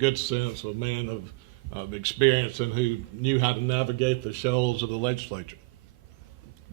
good sense, a man of experience and who knew how to navigate the shoals of the legislature.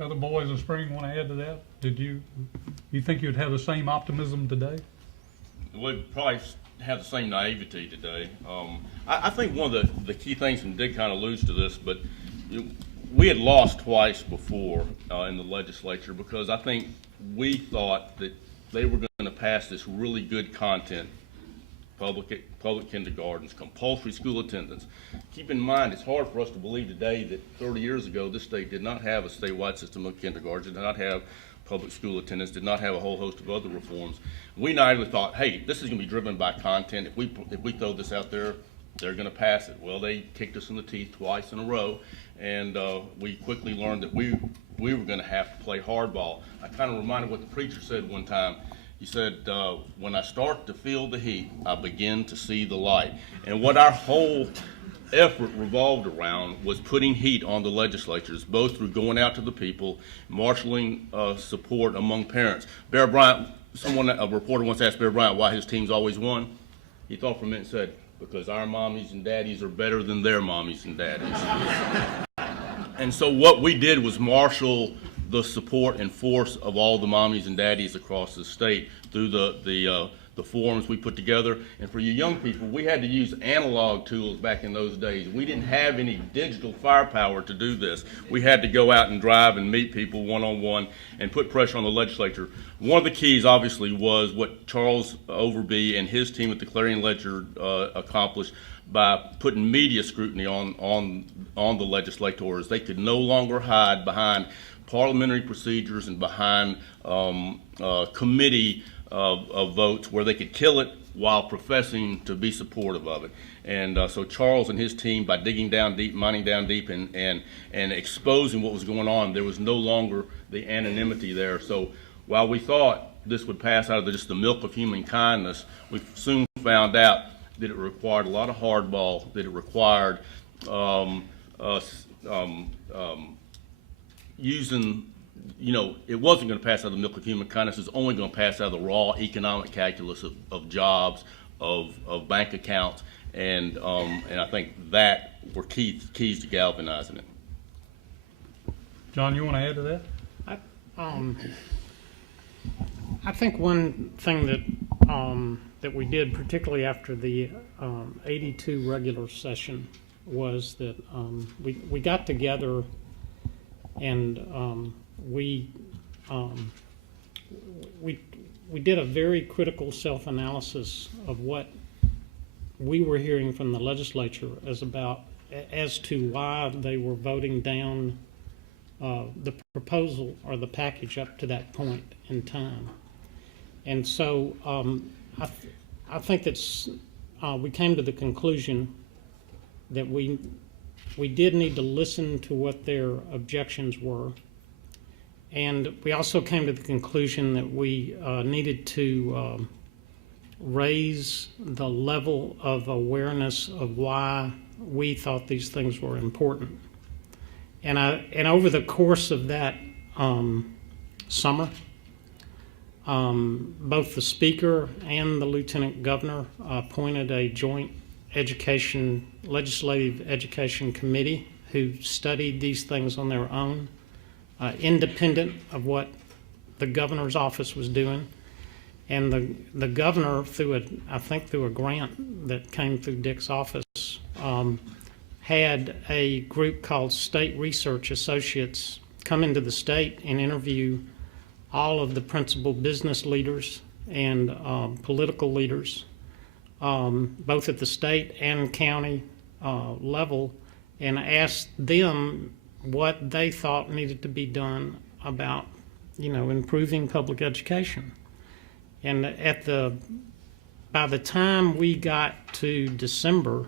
Other boys of spring want to add to that? You think you'd have the same optimism today? We'd probably have the same naivety today. I think one of the key things, and Dick kind of alludes to this, but we had lost twice before in the legislature because I think we thought that they were going to pass this really good content, public kindergartens, compulsory school attendance. Keep in mind, it's hard for us to believe today that 30 years ago this state did not have a statewide system of kindergartens, did not have public school attendance, did not have a whole host of other reforms. We naively thought, hey, this is going to be driven by content. If we throw this out there, they're going to pass it. Well, they kicked us in the teeth twice in a row, and we quickly learned that we were going to have to play hardball. I kind of reminded what the preacher said one time. He said, when I start to feel the heat, I begin to see the light. And what our whole effort revolved around was putting heat on the legislatures, both through going out to the people, marshaling support among parents. Bear Bryant, a reporter once asked Bear Bryant why his teams always won. He thought for a minute and said, because our mommies and daddies are better than their mommies and daddies. And so what we did was marshal the support and force of all the mommies and daddies across the state through the forums we put together. And for you young people, we had to use analog tools back in those days. We didn't have any digital firepower to do this. We had to go out and drive and meet people one-on-one and put pressure on the legislature. One of the keys, obviously, was what Charles Overby and his team at the Clarion Ledger accomplished by putting media scrutiny on the legislators. They could no longer hide behind parliamentary procedures and behind committee votes where they could kill it while professing to be supportive of it. And so Charles and his team, by digging down deep, mining down deep, and exposing what was going on, there was no longer the anonymity there. So while we thought this would pass out of just the milk of human kindness, we soon found out that it required a lot of hardball, that it required using, it wasn't going to pass out of the milk of human kindness. It was only going to pass out of the raw economic calculus of jobs, of bank accounts, and I think that were keys to galvanizing it. John, you want to add to that? I think one thing that we did, particularly after the 82 regular session, was that we got together and we did a very critical self-analysis of what we were hearing from the legislature as to why they were voting down the proposal or the package up to that point in time. And so I think that's we came to the conclusion that we did need to listen to what their objections were, and we also came to the conclusion that we needed to raise the level of awareness of why we thought these things were important. And over the course of that summer, both the Speaker and the Lieutenant Governor appointed a joint legislative education committee who studied these things on their own, independent of what the governor's office was doing. And the governor, through a grant that came through Dick's office, had a group called State Research Associates come into the state and interview all of the principal business leaders and political leaders, both at the state and county level, and asked them what they thought needed to be done about, improving public education. And by the time we got to December,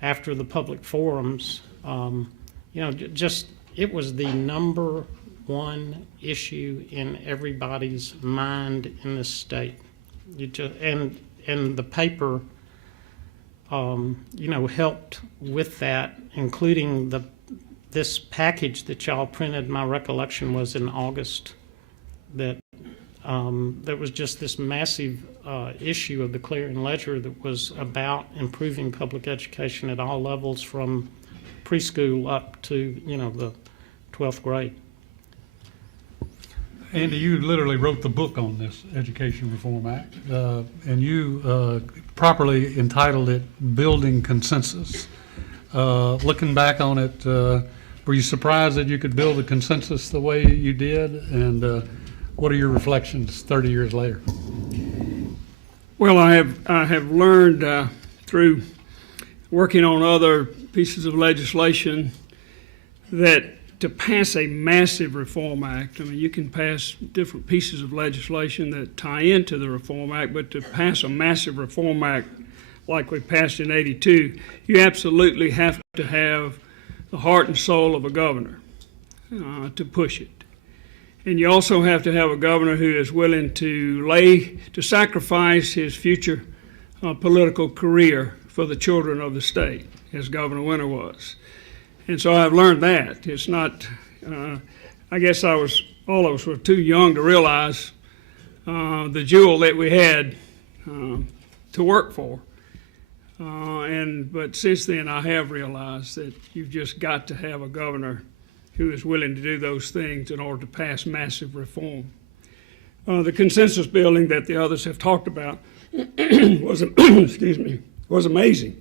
after the public forums, it was the number one issue in everybody's mind in this state. And the paper, helped with that, including this package that y'all printed. My recollection was in August that there was just this massive issue of the Clarion Ledger that was about improving public education at all levels, from preschool up to, the 12th grade. Andy, you literally wrote the book on this Education Reform Act, and you properly entitled it Building Consensus. Looking back on it, were you surprised that you could build a consensus the way you did? And what are your reflections 30 years later? Well, I have learned through working on other pieces of legislation that to pass a massive reform act, I mean, you can pass different pieces of legislation that tie into the Reform Act, but to pass a massive reform act like we passed in '82, you absolutely have to have the heart and soul of a governor to push it. And you also have to have a governor who is willing to sacrifice his future political career for the children of the state, as Governor Winter was. And so I've learned that. It's not, I guess all of us were too young to realize the jewel that we had to work for. But since then, I have realized that you've just got to have a governor who is willing to do those things in order to pass massive reform. The consensus building that the others have talked about was, was amazing.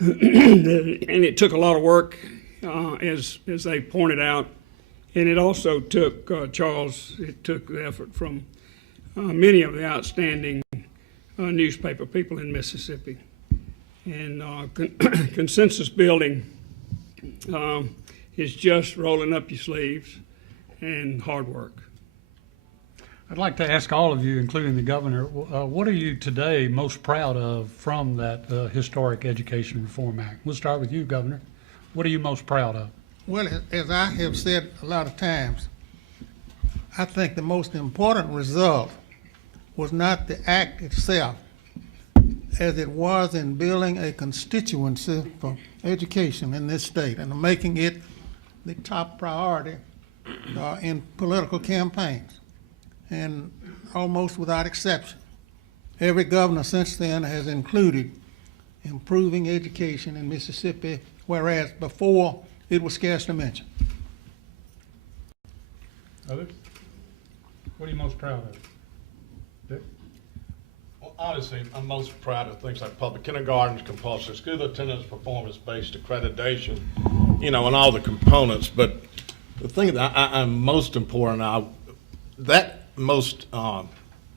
And it took a lot of work, as they pointed out. And it also took, it took the effort from many of the outstanding newspaper people in Mississippi. And consensus building is just rolling up your sleeves and hard work. I'd like to ask all of you, including the governor, what are you today most proud of from that historic Education Reform Act? We'll start with you, Governor. What are you most proud of? Well, as I have said a lot of times, I think the most important result was not the act itself, as it was in building a constituency for education in this state and making it the top priority in political campaigns, and almost without exception. Every governor since then has included improving education in Mississippi, whereas before it was scarcely mentioned. Others? What are you most proud of? Dick? Well, honestly, I'm most proud of things like public kindergartens, compulsory school attendance, performance-based accreditation, and all the components. But the thing that I'm most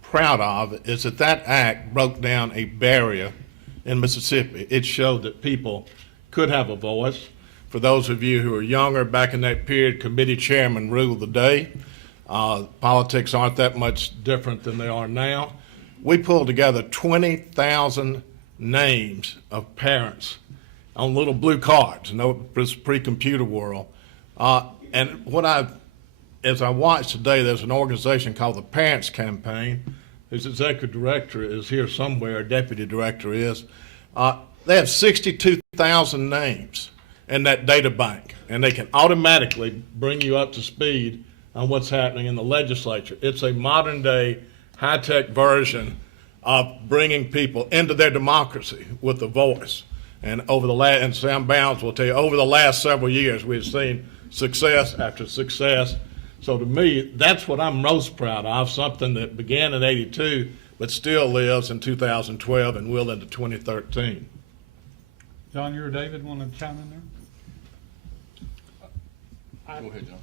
proud of is that act broke down a barrier in Mississippi. It showed that people could have a voice. For those of you who are younger, back in that period, committee chairmen ruled the day. Politics aren't that much different than they are now. We pulled together 20,000 names of parents on little blue cards, this pre-computer world. And as I watched today, there's an organization called the Parents Campaign, whose executive director is here somewhere, deputy director is. They have 62,000 names in that data bank, and they can automatically bring you up to speed on what's happening in the legislature. It's a modern day, high-tech version of bringing people into their democracy with a voice. And and Sam Bounds will tell you, over the last several years, we've seen success after success. So to me, that's what I'm most proud of, something that began in '82, but still lives in 2012 and will into 2013. John, you or David want to chime in there? Go ahead, John.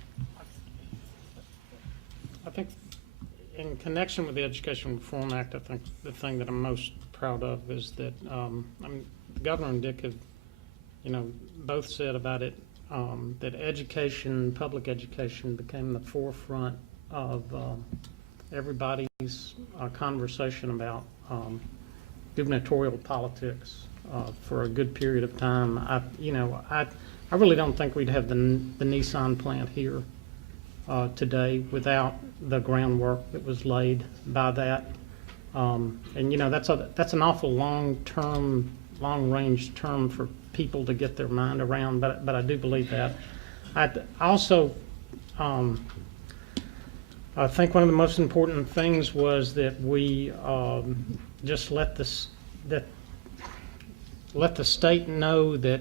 I think in connection with the Education Reform Act, I think the thing that I'm most proud of is that the governor and Dick have, both said about it, that education, public education, became the forefront of everybody's conversation about gubernatorial politics for a good period of time. I really don't think we'd have the Nissan plant here today without the groundwork that was laid by that. That's an awful long-range term for people to get their mind around, but I do believe that. I also I think one of the most important things was that we just let let the state know that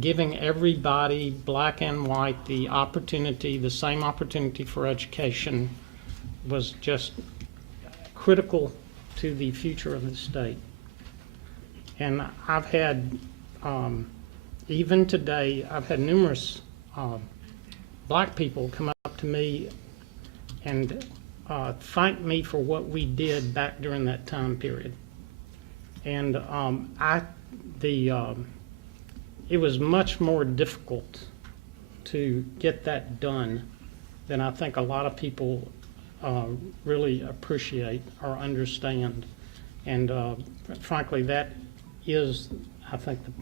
giving everybody, black and white, the opportunity, the same opportunity for education was just critical to the future of the state. And I've had, even today, I've had numerous black people come up to me and thank me for what we did back during that time period. And it was much more difficult to get that done than I think a lot of people really appreciate or understand. And frankly, that is, I think, the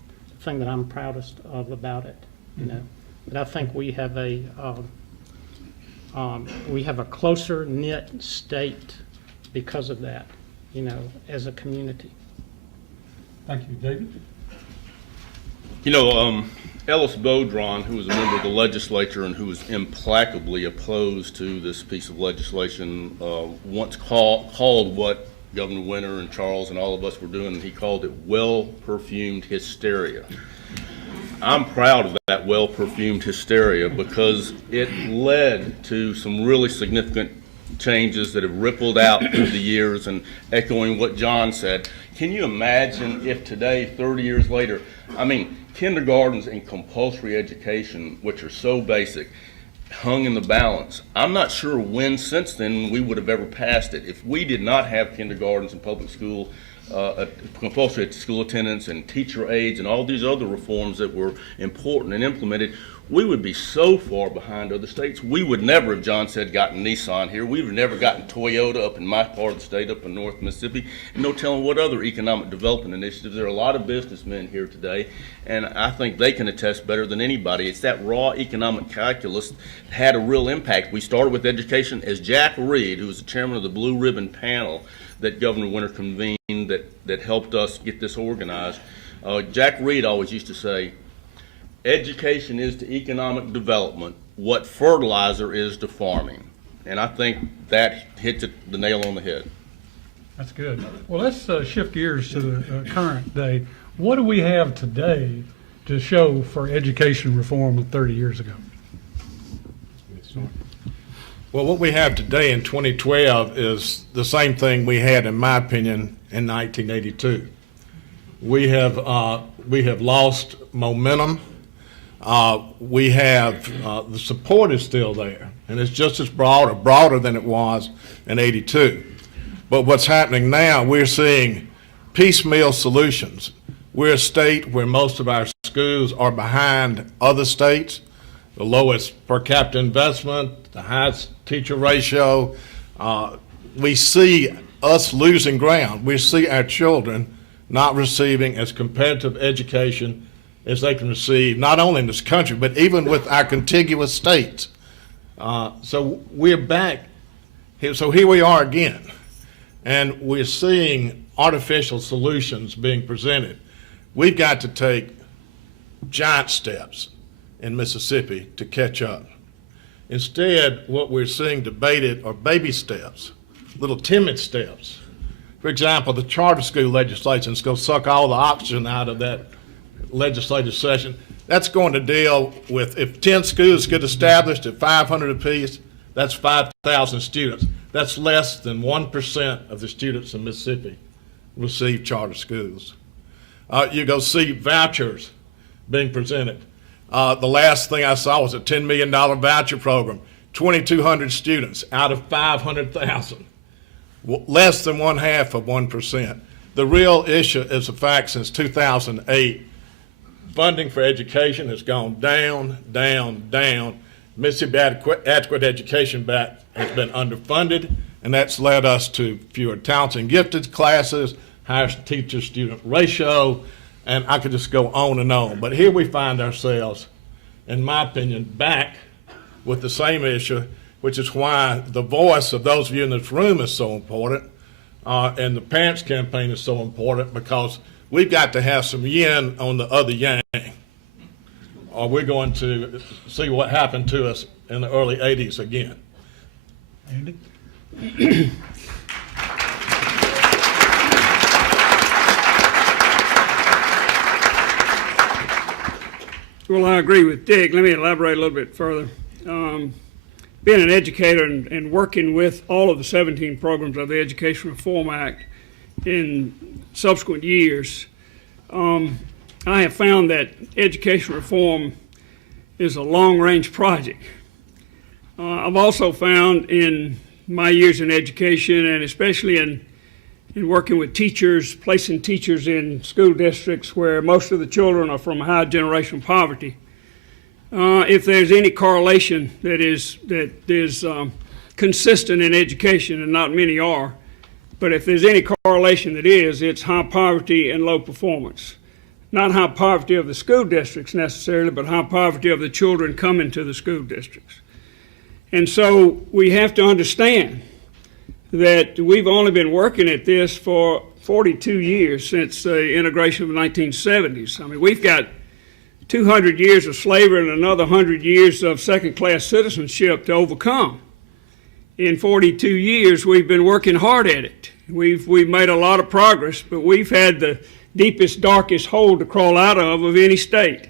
thing that I'm proudest of about it. You know, but I think we have a closer knit state because of that. You know, as a community. Thank you, David. You know, Ellis Bodron, who was a member of the legislature and who was implacably opposed to this piece of legislation, once called what Governor Winter and Charles and all of us were doing, and he called it well-perfumed hysteria. I'm proud of that well-perfumed hysteria because it led to some really significant changes that have rippled out through the years, and echoing what John said. Can you imagine if today, 30 years later, I mean, kindergartens and compulsory education, which are so basic, hung in the balance. I'm not sure when since then we would have ever passed it. If we did not have kindergartens and public school, compulsory school attendance and teacher aides and all these other reforms that were important and implemented, we would be so far behind other states. We would never have, John said, gotten Nissan here. We would have never gotten Toyota up in my part of the state, up in North Mississippi, and no telling what other economic development initiatives. There are a lot of businessmen here today, and I think they can attest better than anybody. It's that raw economic calculus that had a real impact. We started with education, as Jack Reed, who was the chairman of the Blue Ribbon panel that Governor Winter convened that helped us get this organized. Jack Reed always used to say, education is to economic development what fertilizer is to farming. And I think that hits the nail on the head. That's good. Well, let's shift gears to the current day. What do we have today to show for education reform of 30 years ago? Well, what we have today in 2012 is the same thing we had, in my opinion, in 1982. We have lost momentum. We have the support is still there, and it's just as broad or broader than it was in '82. But what's happening now, we're seeing piecemeal solutions. We're a state where most of our schools are behind other states, the lowest per capita investment, the highest teacher ratio. We see us losing ground. We see our children not receiving as competitive education as they can receive, not only in this country, but even with our contiguous states. So we're back. So here we are again. And we're seeing artificial solutions being presented. We've got to take giant steps in Mississippi to catch up. Instead, what we're seeing debated are baby steps, little timid steps. For example, the charter school legislation is going to suck all the oxygen out of that legislative session. That's going to deal with, if 10 schools get established at 500 apiece, that's 5,000 students. That's less than 1% of the students in Mississippi receive charter schools. You go see vouchers being presented. The last thing I saw was a $10 million voucher program, 2,200 students out of 500,000, less than 1/2 of 1%. The real issue is the fact since 2008, funding for education has gone down, down, down. Mississippi Adequate Education Act has been underfunded, and that's led us to fewer talented and gifted classes, higher teacher-student ratio, and I could just go on and on. But here we find ourselves, in my opinion, back with the same issue, which is why the voice of those of you in this room is so important, and the Parents Campaign is so important, because we've got to have some yin on the other yang, or we're going to see what happened to us in the early 80s again. Andy? Well, I agree with Dick. Let me elaborate a little bit further. Being an educator and working with all of the 17 programs of the Education Reform Act in subsequent years, I have found that education reform is a long-range project. I've also found in my years in education, and especially in working with teachers, placing teachers in school districts where most of the children are from high generational poverty, if there's any correlation that is consistent in education, and not many are, but if there's any correlation that is, it's high poverty and low performance. Not high poverty of the school districts necessarily, but high poverty of the children coming to the school districts. And so we have to understand that we've only been working at this for 42 years since the integration of the 1970s. I mean, we've got 200 years of slavery and another 100 years of second-class citizenship to overcome. In 42 years, we've been working hard at it. We've made a lot of progress, but we've had the deepest, darkest hole to crawl out of any state.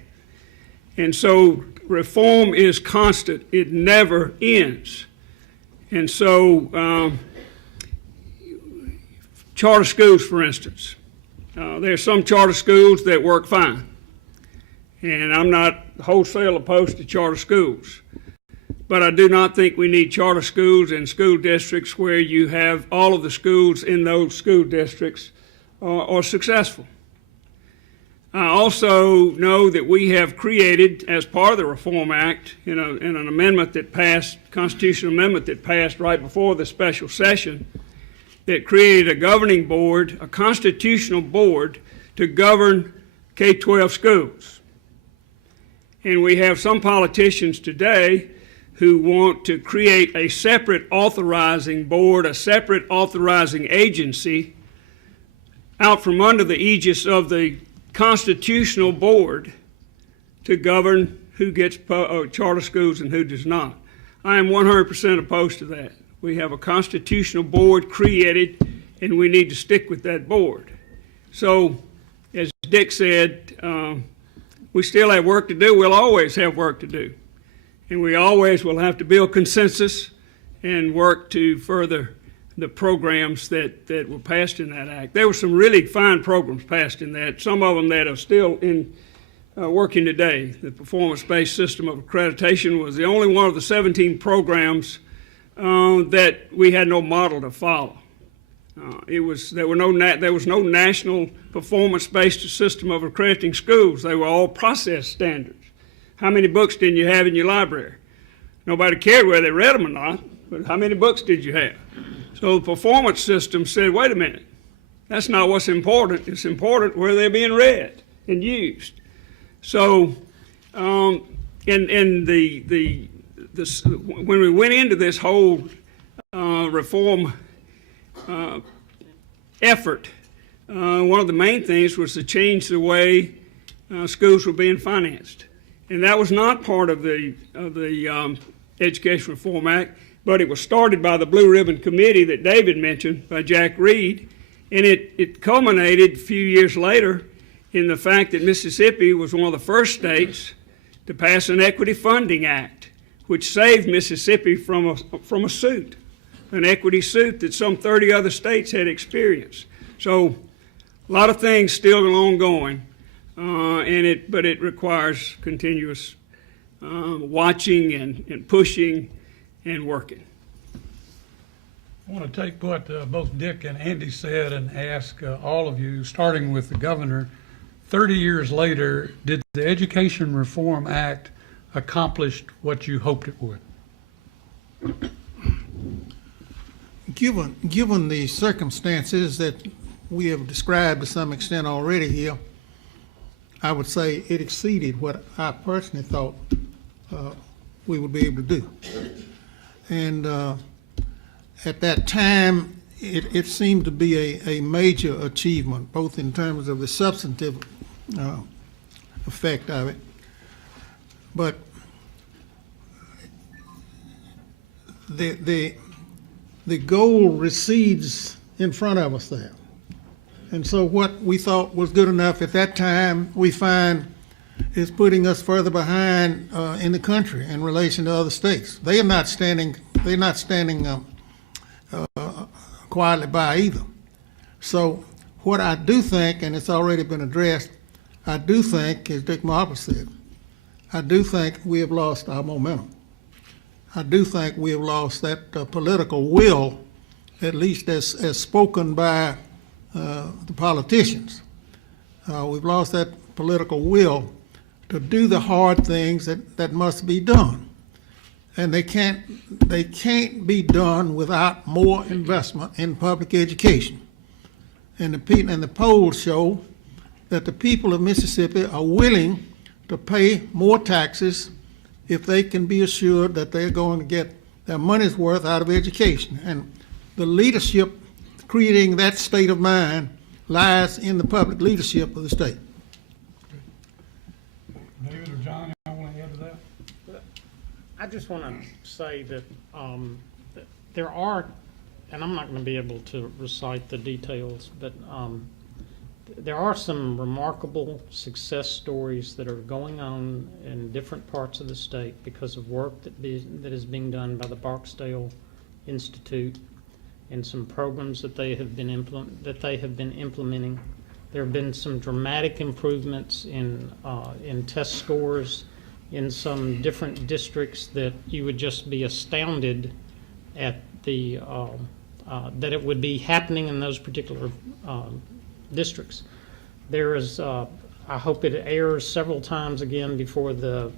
And so reform is constant. It never ends. And so charter schools, for instance. There are some charter schools that work fine. And I'm not wholesale opposed to charter schools. But I do not think we need charter schools in school districts where you have all of the schools in those school districts are successful. I also know that we have created, as part of the Reform Act, in an amendment that passed, constitutional amendment that passed right before the special session, that created a governing board, a constitutional board, to govern K-12 schools. And we have some politicians today who want to create a separate authorizing board, a separate authorizing agency out from under the aegis of the constitutional board to govern who gets charter schools and who does not. I am 100% opposed to that. We have a constitutional board created, and we need to stick with that board. So, as Dick said, we still have work to do. We'll always have work to do. And we always will have to build consensus and work to further the programs that were passed in that act. There were some really fine programs passed in that, some of them that are still in working today. The performance-based system of accreditation was the only one of the 17 programs that we had no model to follow. There was no national performance-based system of accrediting schools. They were all process standards. How many books did you have in your library? Nobody cared whether they read them or not, but how many books did you have? So the performance system said, wait a minute, that's not what's important. It's important where they're being read and used. So when we went into this whole reform effort, one of the main things was to change the way schools were being financed. And that was not part of the Education Reform Act, but it was started by the Blue Ribbon Committee that David mentioned, by Jack Reed, and it culminated a few years later in the fact that Mississippi was one of the first states to pass an Equity Funding Act, which saved Mississippi from a suit, an equity suit that some 30 other states had experienced. So a lot of things still ongoing, but it requires continuous watching and pushing and working. I want to take what both Dick and Andy said and ask all of you, starting with the governor, 30 years later, did the Education Reform Act accomplish what you hoped it would? Given the circumstances that we have described to some extent already here, I would say it exceeded what I personally thought we would be able to do. And at that time, it seemed to be a major achievement, both in terms of the substantive effect of it, but the the goal recedes in front of us there. And so what we thought was good enough at that time, we find is putting us further behind in the country in relation to other states. They are not standing. They're not standing quietly by either. So what I do think, and it's already been addressed, I do think, as Dick Marple said, I do think we have lost our momentum. I do think we have lost that political will, at least as spoken by the politicians. We've lost that political will to do the hard things that must be done. And they can't be done without more investment in public education. And the polls show that the people of Mississippi are willing to pay more taxes if they can be assured that they're going to get their money's worth out of education. And the leadership creating that state of mind lies in the public leadership of the state. David or John, I want to add to that? I just want to say that there are, and I'm not going to be able to recite the details, but there are some remarkable success stories that are going on in different parts of the state because of work that is being done by the Barksdale Institute and some programs that they have been implementing. There have been some dramatic improvements in test scores in some different districts that you would just be astounded at the that it would be happening in those particular districts. There is, I hope it airs several times again before the